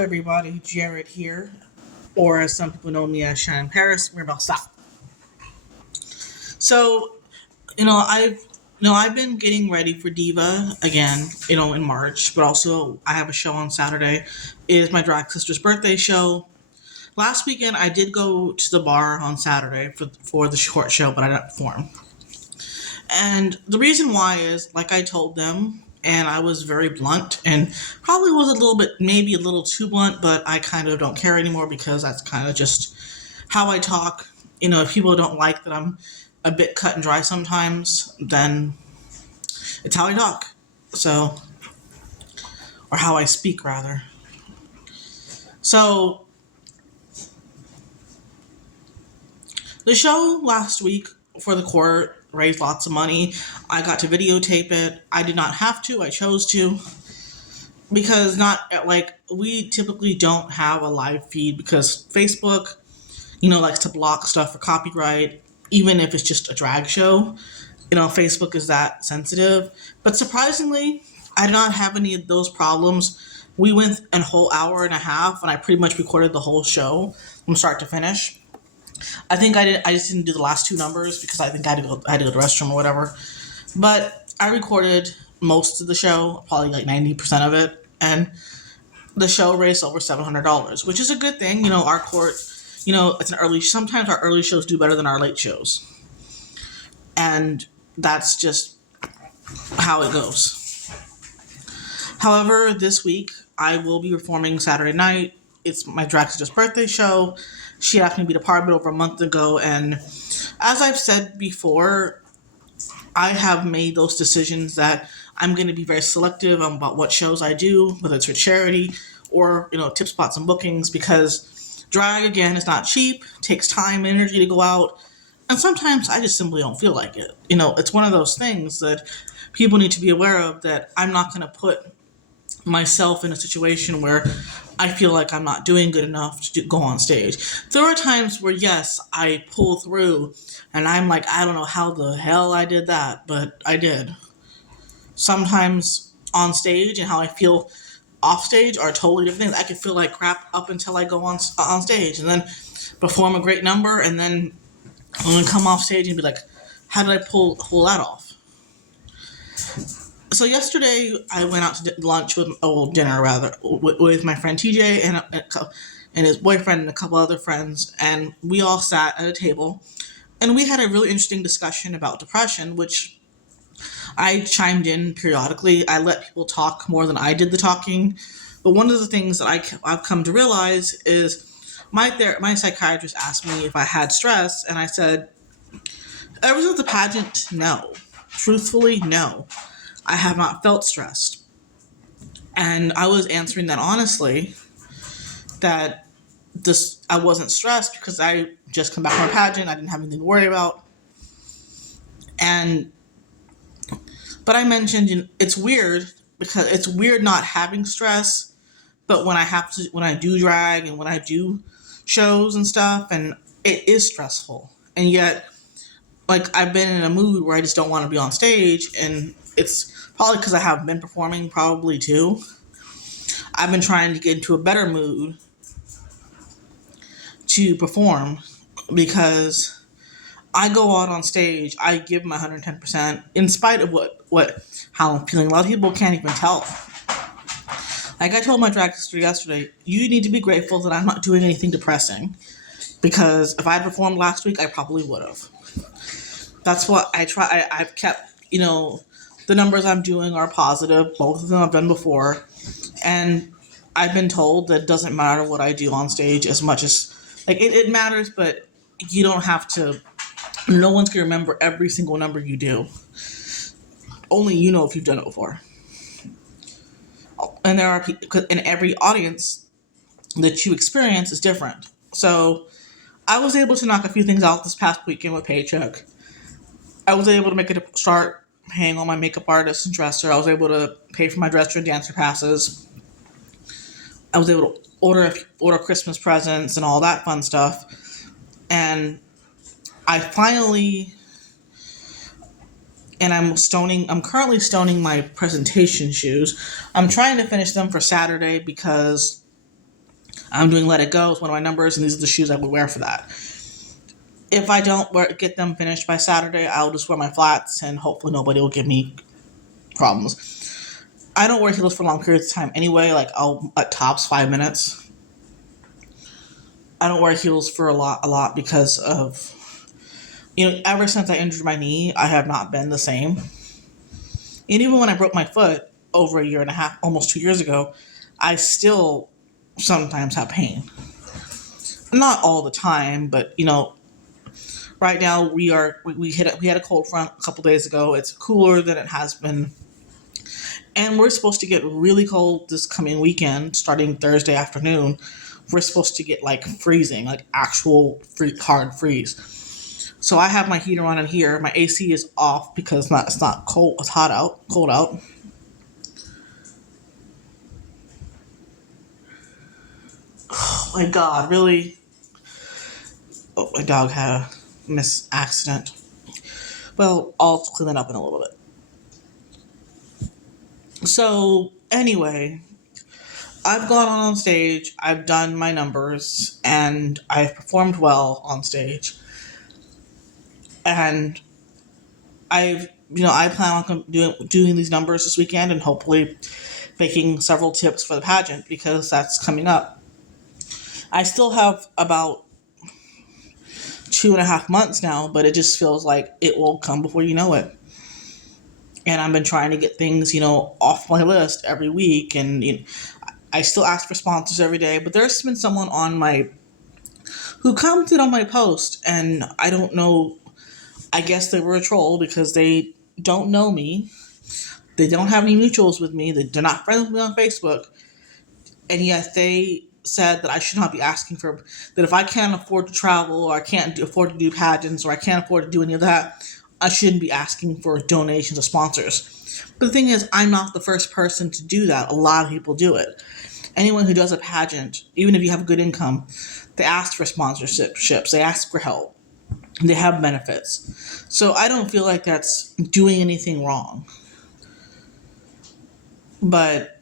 everybody. Jared here, or as some people know me as Shannon Paris. We're about stop. So, I've been getting ready for Diva again. In March, but also I have a show on Saturday. It is my drag sister's birthday show. Last weekend, I did go to the bar on Saturday for the short show, but I didn't perform. And the reason why is, like I told them, and I was very blunt and probably was a little bit, maybe a little too blunt, but I kind of don't care anymore because that's kind of just how I talk. If people don't like that I'm a bit cut and dry sometimes, then it's how I talk. So, or how I speak, rather. So, the show last week for the court raised lots of money. I got to videotape it. I did not have to. I chose to. Because we typically don't have a live feed because Facebook, likes to block stuff for copyright, even if it's just a drag show. Facebook is that sensitive. But surprisingly, I did not have any of those problems. We went a whole hour and a half and I pretty much recorded the whole show from start to finish. I think I just didn't do the last two numbers because I think I had to go to the restroom or whatever. But I recorded most of the show, probably like 90% of it, and the show raised over $700, which is a good thing. Our court, it's an early. Sometimes our early shows do better than our late shows, and that's just how it goes. However, this week I will be performing Saturday night. It's my drag sister's birthday show. She asked me to be a part of it over a month ago, and as I've said before, I have made those decisions that I'm going to be very selective about what shows I do, whether it's for charity or, tip spots and bookings, because drag, again, is not cheap, takes time and energy to go out, and sometimes I just simply don't feel like it. It's one of those things that people need to be aware of, that I'm not going to put myself in a situation where I feel like I'm not doing good enough to go on stage. There are times where, yes, I pull through and I'm like, I don't know how the hell I did that, but I did. Sometimes on stage and how I feel off stage are totally different things. I can feel like crap up until I go on stage and then perform a great number and then come off stage and be like, how did I pull that off? So yesterday I went out to lunch dinner with my friend TJ and his boyfriend and a couple other friends, and we all sat at a table and we had a really interesting discussion about depression, which I chimed in periodically. I let people talk more than I did the talking, but one of the things that I've come to realize is my psychiatrist asked me if I had stress, and I said, ever since the pageant, no. Truthfully, no. I have not felt stressed. And I was answering that honestly, that I wasn't stressed because I just come back from a pageant. I didn't have anything to worry about. But I mentioned, it's weird because it's weird not having stress, but when I do drag and when I do shows and stuff, and it is stressful. And yet, I've been in a mood where I just don't want to be on stage, and it's probably because I haven't been performing, probably too. I've been trying to get into a better mood to perform because I go out on stage, I give my 110% in spite of how I'm feeling. A lot of people can't even tell. Like I told my drag sister yesterday, you need to be grateful that I'm not doing anything depressing, because if I had performed last week, I probably would have. That's what I try. I've kept, the numbers I'm doing are positive. Both of them I've done before. And I've been told that it doesn't matter what I do on stage as much as, it matters, but you don't have to, no one's going to remember every single number you do. Only you know if you've done it before. And there are people, in every audience that you experience is different. So I was able to knock a few things out this past weekend with Paycheck. I was able to start paying all my makeup artist and dresser. I was able to pay for my dresser and dancer passes. I was able to order Christmas presents and all that fun stuff. And I'm currently stoning my presentation shoes. I'm trying to finish them for Saturday because I'm doing Let It Go with one of my numbers, and these are the shoes I would wear for that. If I don't get them finished by Saturday, I'll just wear my flats, and hopefully nobody will give me problems. I don't wear heels for long periods of time anyway. Like I'll at tops 5 minutes. I don't wear heels for a lot because of ever since I injured my knee, I have not been the same. And even when I broke my foot over a year and a half, almost 2 years ago, I still sometimes have pain. Not all the time, but right now we had a cold front a couple days ago. It's cooler than it has been, and we're supposed to get really cold this coming weekend, starting Thursday afternoon. We're supposed to get like freezing, like actual hard freeze. So I have my heater on in here. My AC is off because it's not cold. It's cold out. Oh my God, really? Oh, my dog had a accident. Well, I'll clean that up in a little bit. So anyway, I've gone on stage, I've done my numbers, and I've performed well on stage. And I plan on doing these numbers this weekend and hopefully making several tips for the pageant because that's coming up. I still have about 2.5 months now, but it just feels like it will come before you know it. And I've been trying to get things, off my list every week, and I still ask for sponsors every day. But there's been someone who commented on my post, and I don't know. I guess they were a troll because they don't know me. They don't have any mutuals with me. They're not friends with me on Facebook, and yet they said that I should not be asking for that if I can't afford to travel or I can't afford to do pageants or I can't afford to do any of that, I shouldn't be asking for donations or sponsors. But the thing is, I'm not the first person to do that. A lot of people do it. Anyone who does a pageant, even if you have good income, they ask for sponsorships. They ask for help. They have benefits. So I don't feel like that's doing anything wrong. But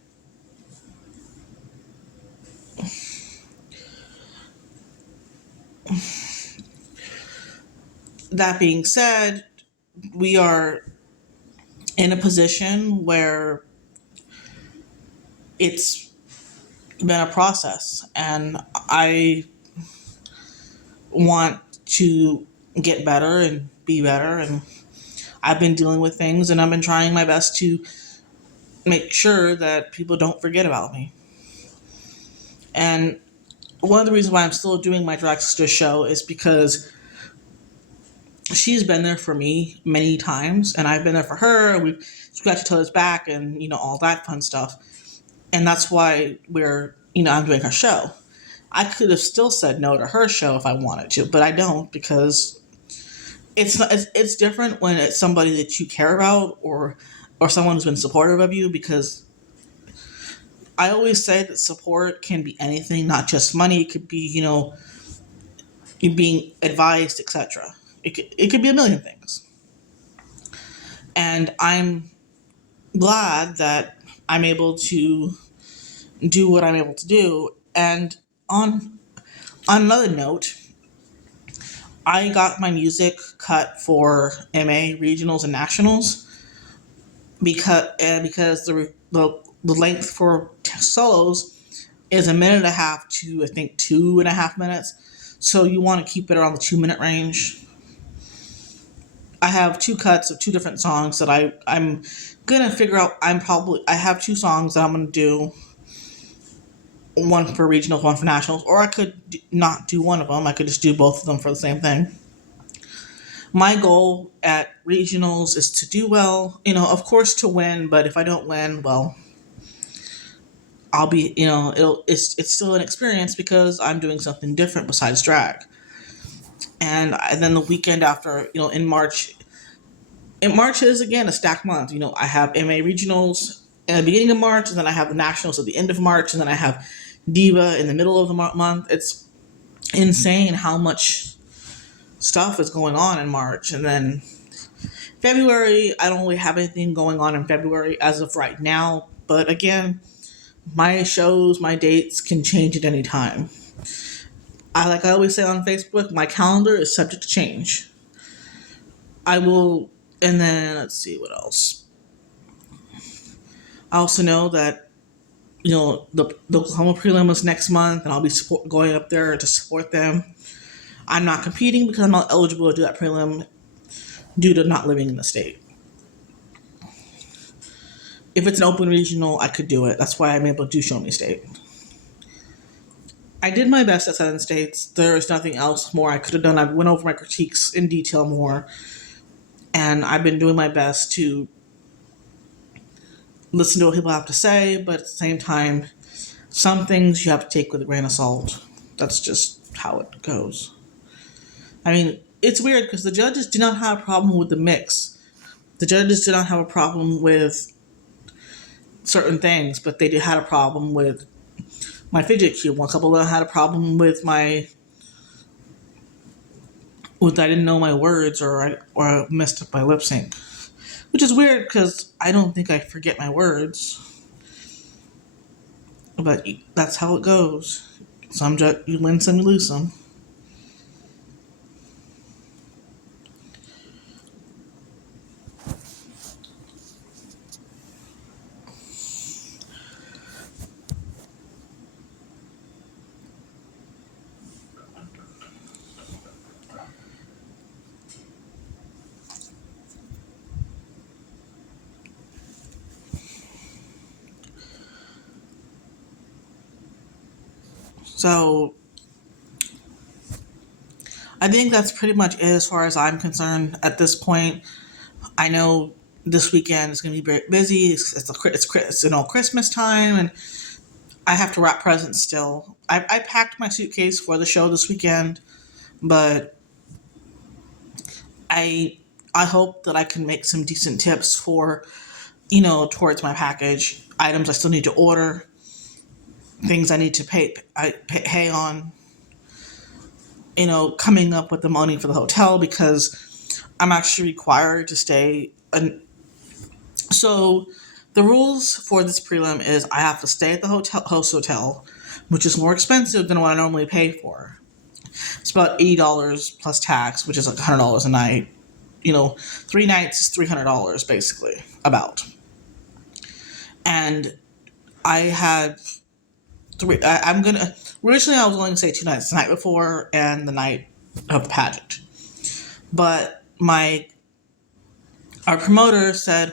that being said, we are in a position where it's been a process, and I want to get better and be better, and I've been dealing with things, and I've been trying my best to make sure that people don't forget about me. And one of the reasons why I'm still doing my drag sister show is because she's been there for me many times, and I've been there for her, and we've scratched each other's back, and all that fun stuff. And that's why I'm doing her show. I could have still said no to her show if I wanted to, but I don't because it's different when it's somebody that you care about or someone who's been supportive of you, because I always say that support can be anything, not just money. It could be, you being advised, etc. It could be a million things. And I'm glad that I'm able to do what I'm able to do. And on another note, I got my music cut for MA regionals and nationals because the length for solos is a minute and a half to I think 2.5 minutes. So you want to keep it around the 2 minute range. I have two cuts of two different songs that I'm gonna figure out. I have two songs that I'm gonna do. One for regionals, one for nationals, or I could not do one of them. I could just do both of them for the same thing. My goal at regionals is to do well, of course to win, but if I don't win, well, I'll be, it's still an experience because I'm doing something different besides drag. And then the weekend after, in March is again a stacked month. I have MA regionals in the beginning of March, and then I have the nationals at the end of March, and then I have Diva in the middle of the month. It's insane how much stuff is going on in March. And then February, I don't really have anything going on in February as of right now. But again, my shows, my dates can change at any time. I always say on Facebook, my calendar is subject to change. I will, and then let's see what else. I also know that the Oklahoma prelim is next month, and I'll be going up there to support them. I'm not competing because I'm not eligible to do that prelim due to not living in the state. If it's an open regional, I could do it. That's why I'm able to do Show Me State. I did my best at Southern States. There is nothing else more I could have done. I went over my critiques in detail more, and I've been doing my best to listen to what people have to say, but at the same time, some things you have to take with a grain of salt. That's just how it goes. I mean, it's weird because the judges do not have a problem with the mix. The judges did not have a problem with certain things, but they had a problem with my fidget cube. One couple of them had a problem with I didn't know my words or I messed up my lip sync, which is weird because I don't think I forget my words, but that's how it goes. You win some, you lose some. So I think that's pretty much it as far as I'm concerned at this point. I know this weekend is going to be very busy. It's Christmas time, and I have to wrap presents still. I packed my suitcase for the show this weekend, but I I hope that I can make some decent tips for towards my package items I still need to order, things I need to pay on. Coming up with the money for the hotel because I'm actually required to stay. So the rules for this prelim is I have to stay at the host hotel, which is more expensive than what I normally pay for. It's about $80 plus tax, which is like $100 a night. 3 nights is $300 basically, about. And I had three. I'm gonna originally I was going to say 2 nights, the night before and the night of the pageant, but our promoter said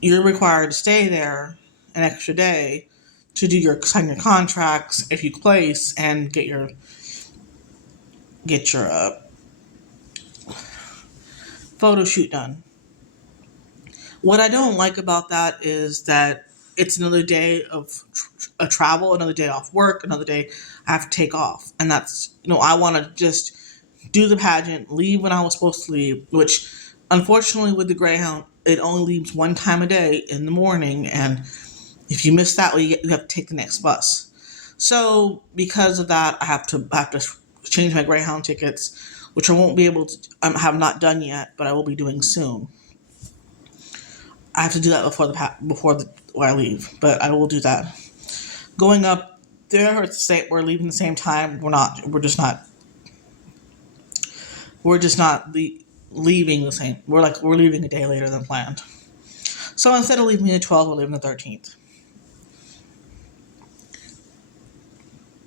you're required to stay there an extra day to sign your contracts if you place and get your photo shoot done. What I don't like about that is that it's another day of a travel, another day off work, another day I have to take off, and that's I want to just do the pageant, leave when I was supposed to leave, which unfortunately with the Greyhound it only leaves one time a day in the morning, and if you miss that, you have to take the next bus. So because of that, I have to change my Greyhound tickets, which I won't be able to. I have not done yet, but I will be doing soon. I have to do that before where I leave, but I will do that. Going up there, it's the same. We're leaving the same time. We're not. We're just not. We're just not leaving the same. We're leaving a day later than planned. So instead of leaving the 12th, we're leaving the 13th.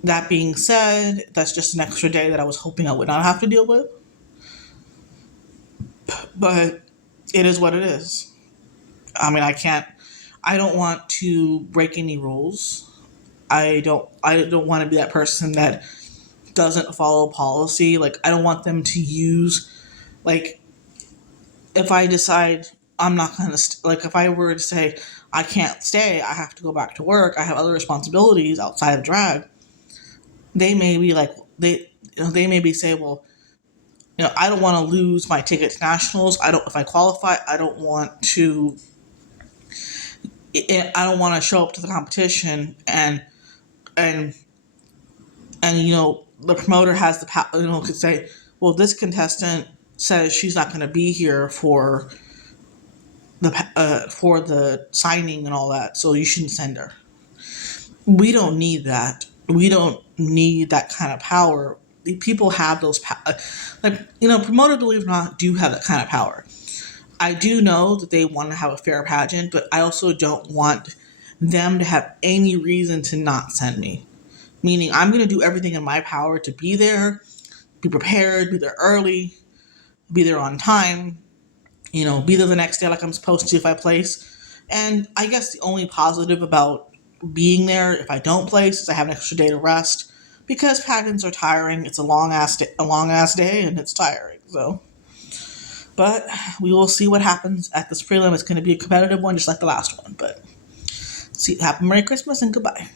That being said, that's just an extra day that I was hoping I would not have to deal with. But it is what it is. I mean, I don't want to break any rules. I don't want to be that person that doesn't follow policy. Like, I don't want them to use, like, if I decide I'm not going to, like, if I were to say I can't stay, I have to go back to work, I have other responsibilities outside of drag, they may be like, they may be say, well, I don't want to lose my ticket to nationals. If I qualify, I don't want to show up to the competition and the promoter has the power, could say, well, this contestant says she's not going to be here for for the signing and all that, so you shouldn't send her. We don't need that. We don't need that kind of power. People have those like, promoter, believe it or not, do have that kind of power. I do know that they want to have a fair pageant, but I also don't want them to have any reason to not send me. Meaning, I'm going to do everything in my power to be there, be prepared, be there early, be there on time, be there the next day like I'm supposed to if I place. And I guess the only positive about being there if I don't place is I have an extra day to rest, because pageants are tiring. It's a long ass day, and it's tiring. So, but we will see what happens at this prelim. It's going to be a competitive one, just like the last one. But see, happy Merry Christmas and goodbye.